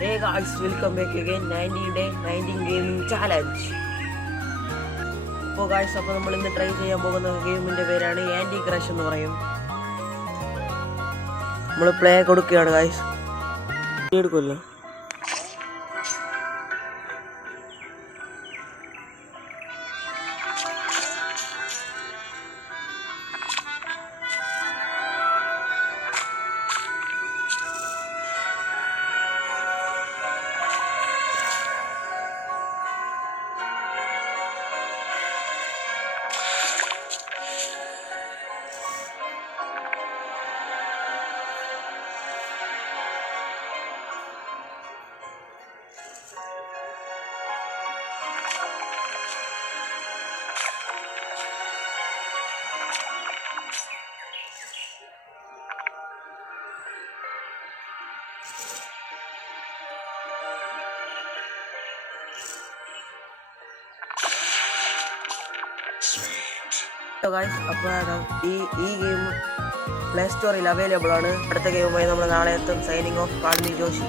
Hey guys, welcome back again 90 day 19 gaming challenge. അപ്പോൾ guys, അപ്പോൾ നമ്മൾ ഇന്ന് ട്രൈ ചെയ്യാൻ പോകുന്ന ഗെയിമിൻ്റെ പേരാണ് ആൻറ്റി ക്രഷ് എന്ന് പറയും. നമ്മൾ പ്ലേ കൊടുക്കുകയാണ് ഗായ്സ്. എടുക്കുമല്ലോ. അപ്പോൾ ഈ ഗെയിം പ്ലേ സ്റ്റോറിൽ അവൈലബിൾ ആണ്. അടുത്ത ഗെയിമുമായി നമ്മൾ നാളെ എത്തും. സൈനിങ് ഓഫ്, കാൾമി ജോഷി.